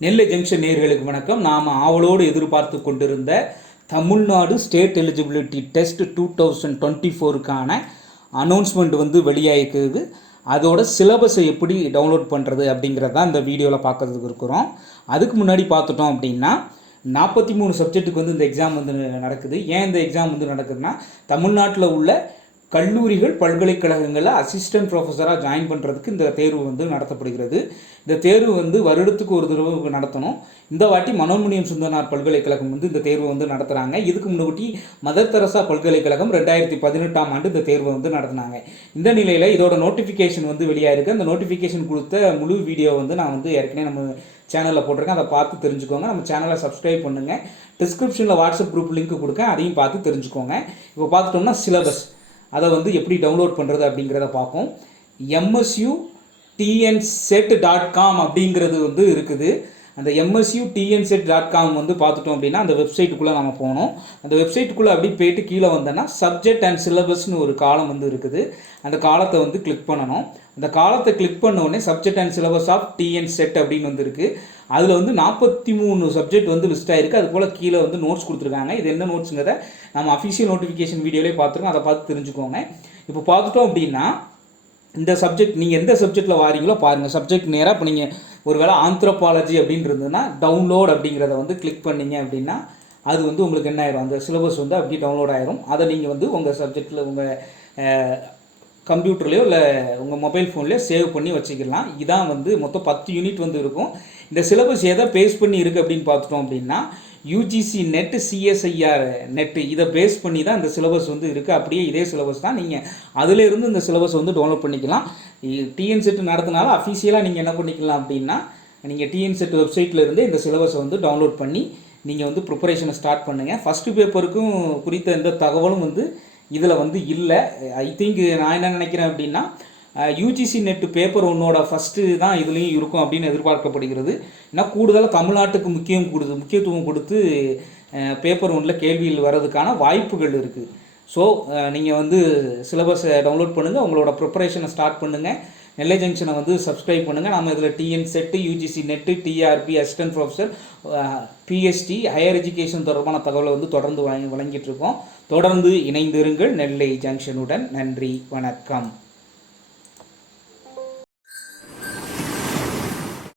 நெல்லை junction நேர்களுக்கு வணக்கம். நாம் ஆவலோடு எதிர்பார்த்து கொண்டிருந்த Tamil Nadu state eligibility test two thousand twenty ஃபோருக்கான announcement வந்து வெளியாகிருக்குது அதோட சிலபஸை எப்படி டவுன்லோட் பண்ணுறது அப்படிங்கிறத தான் இந்த வீடியோவில் பார்க்கறதுக்கு இருக்கிறோம். அதுக்கு முன்னாடி பார்த்துட்டோம் அப்படின்னா நாற்பத்தி மூணு சப்ஜெக்ட்டுக்கு வந்து இந்த எக்ஸாம் வந்து நடக்குது. ஏன் இந்த எக்ஸாம் வந்து நடக்குதுன்னா தமிழ்நாட்டில் உள்ள கல்லூரிகள் பல்கலைக்கழகங்களில் அசிஸ்டன்ட் ப்ரொஃபஸராக ஜாயின் பண்ணுறதுக்கு இந்த தேர்வு வந்து நடத்தப்படுகிறது. இந்த தேர்வு வந்து வருடத்துக்கு ஒரு தடவை நடத்தணும். இந்த வாட்டி மனோன்மணியம் சுந்தரனார் பல்கலைக்கழகம் வந்து இந்த தேர்வு வந்து நடத்துகிறாங்க இதுக்கு முன்னாடி மதர் தெரசா பல்கலைக்கழகம் ரெண்டாயிரத்தி பதினெட்டாம் ஆண்டு இந்த தேர்வை வந்து நடத்தினாங்க. இந்த நிலையில் இதோட நோட்டிஃபிகேஷன் வந்து வெளியாயிருக்கு. அந்த நோட்டிஃபிகேஷன் கொடுத்த முழு வீடியோ வந்து நான் வந்து ஏற்கனவே நம்ம சேனலில் போட்டிருக்கேன். அதை பார்த்து தெரிஞ்சுக்கோங்க. நம்ம சேனலை சப்ஸ்கிரைப் பண்ணுங்கள் டிஸ்கிரிப்ஷனில் வாட்ஸ்அப் குரூப் லிங்க் கொடுக்க அதையும் பார்த்து தெரிஞ்சுக்கோங்க. இப்போ பார்த்துட்டோம்னா சிலபஸ் அதை வந்து எப்படி டவுன்லோட் பண்ணுறது அப்படிங்கிறத பார்ப்போம். MSU TN SET dot com அப்படிங்கிறது வந்து இருக்குது. அந்த எம்எஸ்யூ டிஎன்செட் டாட் காம் வந்து பார்த்துட்டோம் அப்படின்னா அந்த வெப்சைட்டுக்குள்ளே நம்ம போகணும். அந்த வெப்சைட்டுக்குள்ளே அப்படி போயிட்டு கீழே வந்தோன்னா சப்ஜெக்ட் அண்ட் சிலபஸ்னு ஒரு காலம் வந்து இருக்குது. அந்த காலத்தை வந்து கிளிக் பண்ணணும். அந்த காலத்தை கிளிக் பண்ண உடனே subject and syllabus of TN SET அப்படின்னு வந்துருக்கு அதில் வந்து நாற்பத்தி மூணு சப்ஜெக்ட் வந்து லிஸ்ட் ஆயிருக்கு. அது போல் கீழே வந்து நோட்ஸ் கொடுத்துருக்காங்க. இது என்ன நோட்ஸுங்கிறத நம்ம அஃபிஷியல் நோட்டிஃபிகேஷன் வீடியோலேயே பார்த்துருக்கோம். அதை பார்த்து தெரிஞ்சுக்கோங்க. இப்போ பார்த்துட்டோம் அப்படின்னா இந்த சப்ஜெக்ட் நீங்கள் எந்த சப்ஜெக்ட்டில் வாரீங்களோ பாருங்கள் சப்ஜெக்ட் நேராக இப்போ நீங்கள் ஒரு வேளை ஆந்த்ரோபாலஜி அப்படின்னு இருந்ததுன்னா டவுன்லோட் அப்படிங்கிறத வந்து கிளிக் பண்ணிங்க அப்படின்னா அது வந்து உங்களுக்கு என்ன ஆயிரும்? அந்த சிலபஸ் வந்து அப்படியே டவுன்லோட் ஆயிரும். அதை நீங்கள் வந்து உங்கள் சப்ஜெக்டில் உங்கள் கம்ப்யூட்டர்லேயோ இல்லை உங்கள் மொபைல் ஃபோன்லேயோ சேவ் பண்ணி வச்சுக்கலாம். இதான் வந்து மொத்தம் பத்து யூனிட் வந்து இருக்கும். இந்த சிலபஸ் எதை பேஸ் பண்ணி இருக்குது அப்படின்னு பார்த்துட்டோம் அப்படின்னா யூஜிசி நெட்டு சிஎஸ்ஐஆர் நெட்டு இதை பேஸ் பண்ணி தான் இந்த சிலபஸ் வந்து இருக்குது அப்படியே இதே சிலபஸ் தான் நீங்கள் அதிலேருந்து இந்த சிலபஸ் வந்து டவுன்லோட் பண்ணிக்கலாம். டிஎன் செட் நடத்தினால அஃபிஷியலாக நீங்கள் என்ன பண்ணிக்கலாம் அப்படின்னா நீங்கள் டிஎன் செட் இந்த சிலபஸை வந்து டவுன்லோட் பண்ணி நீங்கள் வந்து ப்ரிப்பரேஷனை ஸ்டார்ட் பண்ணுங்கள் ஃபஸ்ட்டு பேப்பருக்கும் குறித்த எந்த தகவலும் வந்து இதில் வந்து இல்லை. ஐ திங்க் நான் என்ன நினைக்கிறேன் அப்படின்னா யூஜிசி நெட்டு பேப்பர் ஒன்னோட ஃபஸ்ட்டு தான் இதுலேயும் இருக்கும் அப்படின்னு எதிர்பார்க்கப்படுகிறது. ஏன்னா கூடுதலாக தமிழ்நாட்டுக்கு முக்கியம் கொடுத்து முக்கியத்துவம் கொடுத்து பேப்பர் ஒன்றில் கேள்வியில் வர்றதுக்கான வாய்ப்புகள் இருக்குது ஸோ நீங்கள் வந்து சிலபஸை டவுன்லோட் பண்ணுங்கள் உங்களோட ப்ரிப்பரேஷனை ஸ்டார்ட் பண்ணுங்கள் நெல்லை ஜங்ஷனை வந்து சப்ஸ்கிரைப் பண்ணுங்கள் நம்ம இதில் TN SET UGC NET TRB assistant professor PST higher education தொடர்பான தகவலை வந்து தொடர்ந்து வழங்கி வழங்கிட்டு இருக்கோம். தொடர்ந்து இணைந்திருங்கள் நெல்லை ஜங்ஷனுடன் நன்றி வணக்கம்.